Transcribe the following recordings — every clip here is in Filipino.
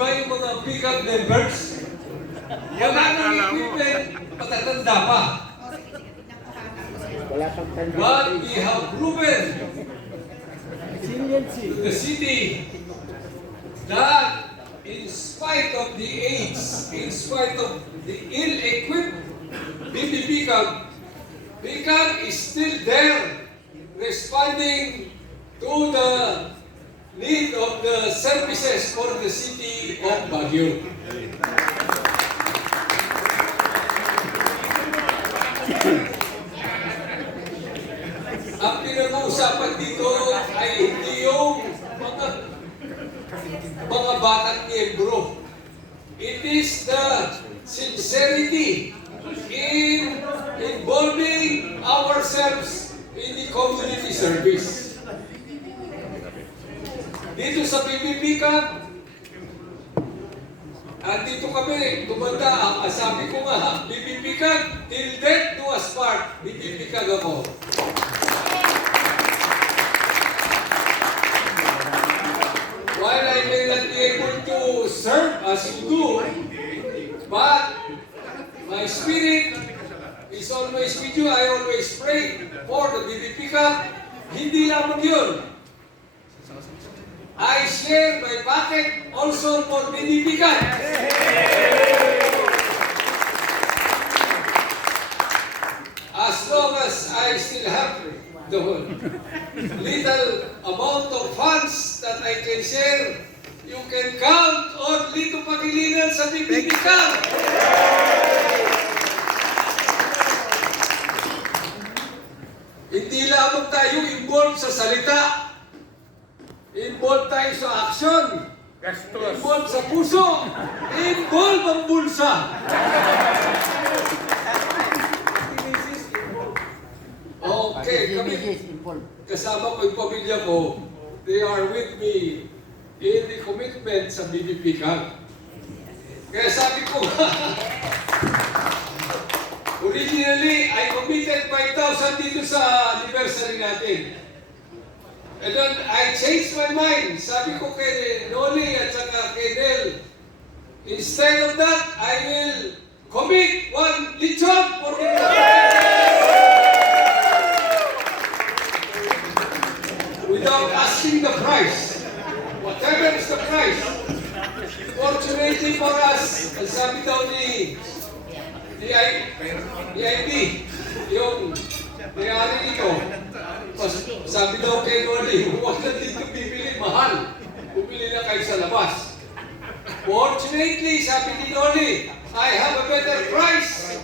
ba yung mga pick-up members? Wala nang equipment, patatanda pa. But we have proven to the city that in spite of the age, in spite of the ill-equipped BB Pickup is still there, responding to the need of the services for the city of Baguio. Ang pinag-uusapan dito ay hindi yung mga batang miyembro. It is the sincerity in involving ourselves in the community service. Dito sa PBPCAG, at dito kami, tumanda, sabi ko nga, PBPCAG, till death do us part, PBPCAG ako. While I may not be able to serve as you do, but my spirit is always with you. I always pray for the BBPCAG. Hindi lamang yun. I share my packet also for BBPCAG. As long as I still have the little amount of funds that I can share, you can count on Lito Pangilinan sa BBPCAG. Hindi lamang tayo involved sa salita, involved tayo sa action, involved sa puso, involved ang bulsa. Okay, kami, kasama ko yung pamilya ko, they are with me in the commitment sa BBPCAG. Kaya sabi ko, originally, I committed 5,000 dito sa anniversary natin. And then, I changed my mind. Sabi ko kay Noli at saka kay Del, instead of that, I will commit 1 lechon for the without asking the price. Whatever is the price. Fortunately for us, ang sabi daw ni ID, yung may-ari nito, sabi daw kay Noli, huwag na dito bibili, mahal. Bumili na kayo sa labas. Fortunately, sabi ni Noli, I have a better price.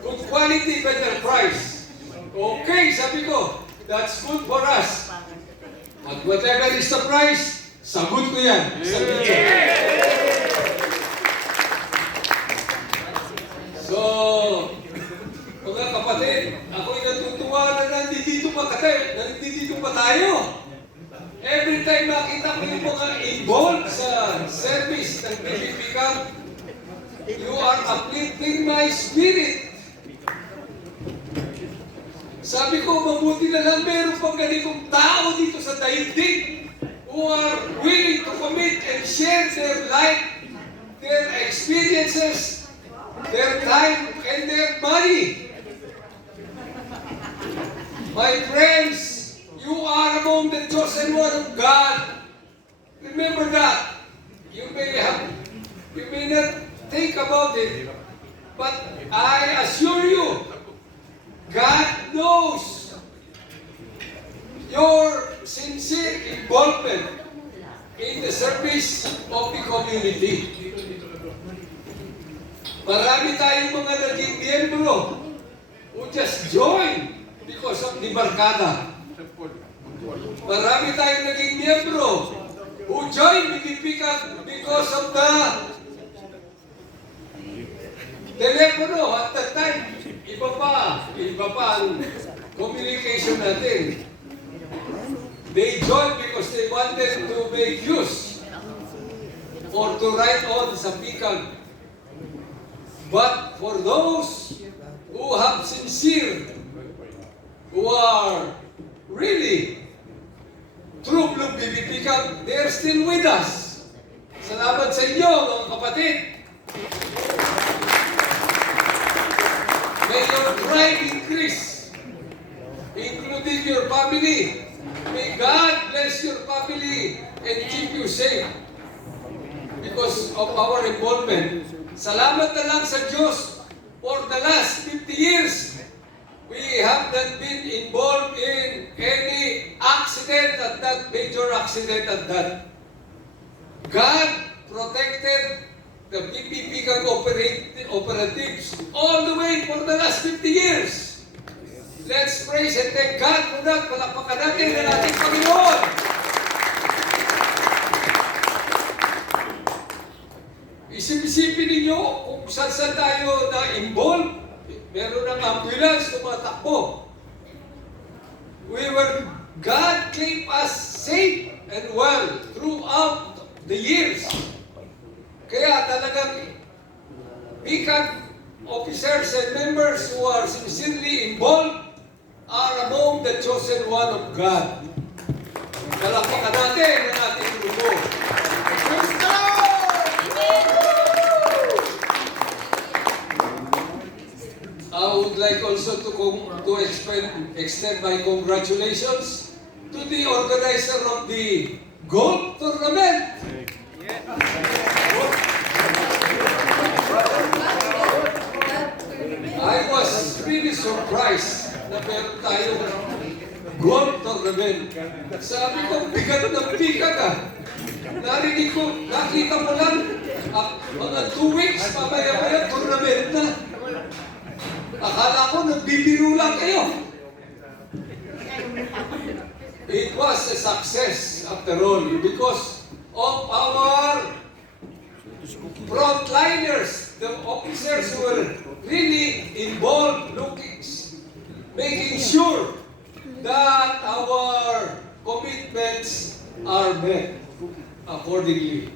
Good quality, better price. Okay, sabi ko, that's good for us. But whatever is the price, sagot ko yan sa video. So, mga kapatid, ako'y natutuwa na nandito pa tayo. Every time makita ko yung mga involved sa service ng BBPCAG, you are uplifting my spirit. Sabi ko, mabuti na lang meron pang ganitong tao dito sa daigdig who are willing to commit and share their life, their experiences, their time, and their money. My friends, you are among the chosen one of God. Remember that. You may not think about it, but I assure you, God knows your sincere involvement in the service of the community. Marami tayong mga naging miyembro who just join because of the barkada. Marami tayong naging miyembro who join BBPCAG because of the telepono at that time. Iba pa ang communication natin. They joined because they wanted to make use or to write on sa PCAG. But for those who have sincere, who are really true blue BBPCAG, they're still with us. Salamat sa inyo, mga kapatid. May your pride increase, including your family. May God bless your family and keep you safe because of our involvement. Salamat na lang sa Diyos for the last 50 years. We have not been involved in any accident at that, major accident at that. God protected the PPP operatives all the way for the last 50 years. Let's praise and thank God for that. Palakpakan natin ang ating Panginoon. Isip-isipin ninyo kung saan tayo na-involved. Meron ng ambulance tumatakbo. God kept us safe and well throughout the years. Kaya talagang PCAG officers and members who are sincerely involved are among the chosen one of God. Palakpakan natin ang ating grupo. I would like also to extend my congratulations to the organizer of the golf tournament. I was really surprised na meron tayong golf tournament. Sabi ko, bigat ng bigat ah. Narinig ko, nakita mo lang, mga 2 weeks, mamaya-maya, tournament na. Akala ko, nagbibiro lang kayo. It was a success after all because of our frontliners, the officers who were really involved, making sure that our commitments are met accordingly.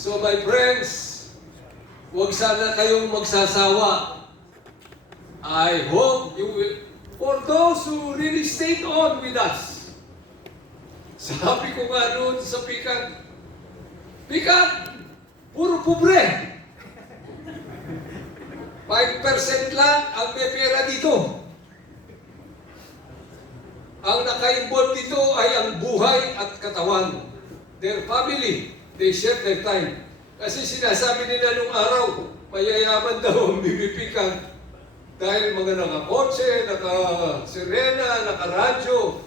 So my friends, huwag sana kayong magsasawa. I hope you will, for those who really stayed on with us. Sabi ko nga noon sa PCAG, puro pobre. 5% lang ang may pera dito. Ang naka-involve dito ay ang buhay at katawan. Their family, they share their time. Kasi sinasabi nila nung araw, mayayaman daw ang BBPCAG dahil mga naka-kotse, naka-sirena, naka-radyo.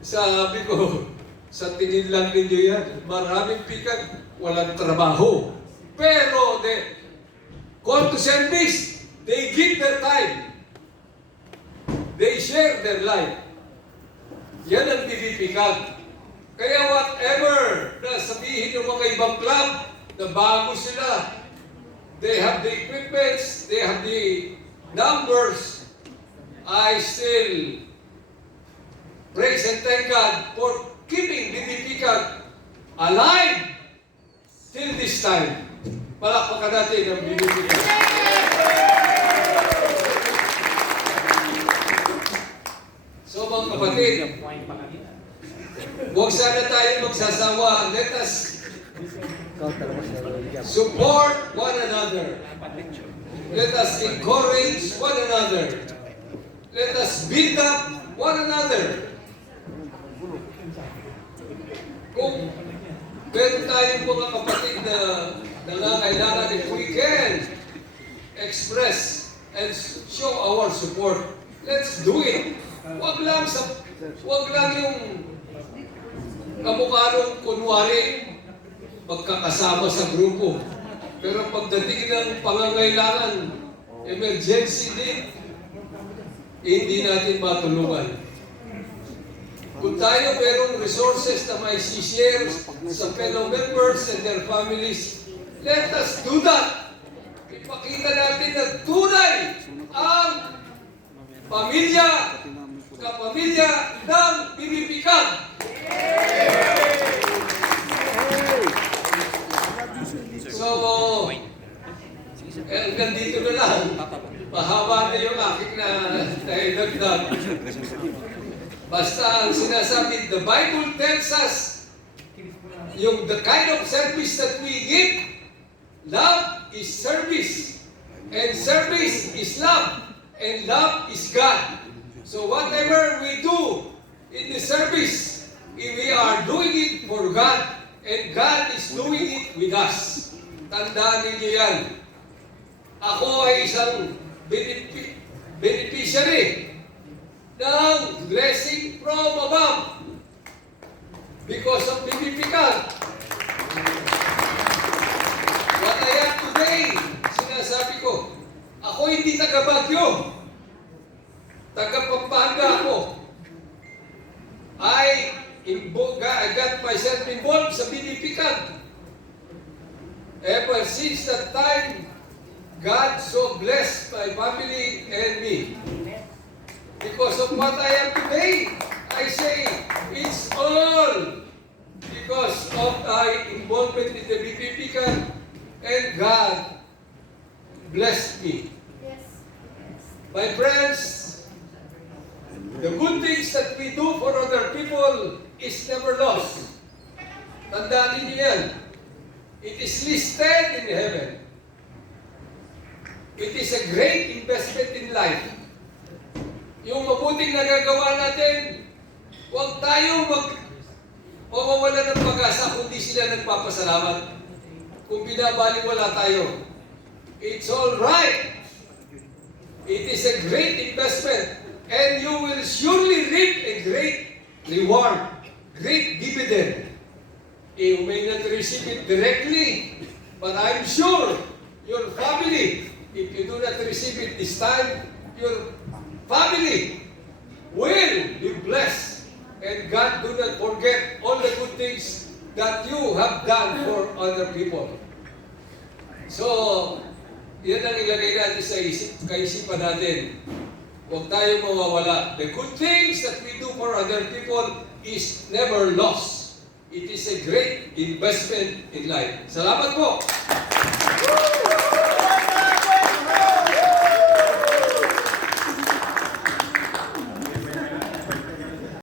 Sabi ko, sa tingin lang ninyo yan, maraming PCAG, walang trabaho. Pero, call to service, they give their time. They share their life. Yan ang BBPCAG. Kaya whatever na sabihin ng mga ibang club na bago sila, they have the equipments, they have the numbers, I still praise and thank God for keeping BBPCAG alive till this time. Palakpakan natin ang BBPCAG. So mga kapatid, huwag sana tayo magsasawa. Let us support one another. Let us encourage one another. Let us build up one another. Kung meron tayong mga kapatid na nangangailangan, if we can express and show our support, let's do it. Wag lang yung kamukha nung kunwari magkakasama sa grupo. Pero pagdating ng pangangailangan, emergency need, hindi natin matulungan. Kung tayo merong resources na may share sa fellow members and their families, let us do that. Ipakita natin na tunay ang kapamilya ng BBPCAG. So, hanggang dito na lang. Mahaba na yung aking naidagdag. Basta ang sinasabi, the Bible tells us the kind of service that we give, love is service. And service is love. And love is God. So whatever we do in the service, if we are doing it for God, and God is doing it with us. Tandaan ninyo yan. Ako ay isang beneficiary ng blessing from above because of BBP-CAG. What I am today, sinasabi ko, ako hindi taga-Baguio. Taga-Pampanga ako. I got myself involved sa BBP-CAG. Ever since that time, God so blessed my family and me. Because of what I am today, I say it's all because of my involvement in the BBP-CAG, and God blessed me. My friends, the good things that we do for other people is never lost. Tandaan niyo yan. It is listed in heaven. It is a great investment in life. Yung mabuting nagagawa natin, huwag tayo mawawala ng pag-asa kung di sila nagpapasalamat. Kung binabaliwala tayo. It's all right. It is a great investment. And you will surely reap a great reward, great dividend. You may not receive it directly, but I'm sure your family, if you do not receive it this time, your family will be blessed. And God do not forget all the good things that you have done for other people. So, yan ang ilagay natin sa kaisipan natin. Huwag tayo mawawala. The good things that we do for other people is never lost. It is a great investment in life. Salamat po!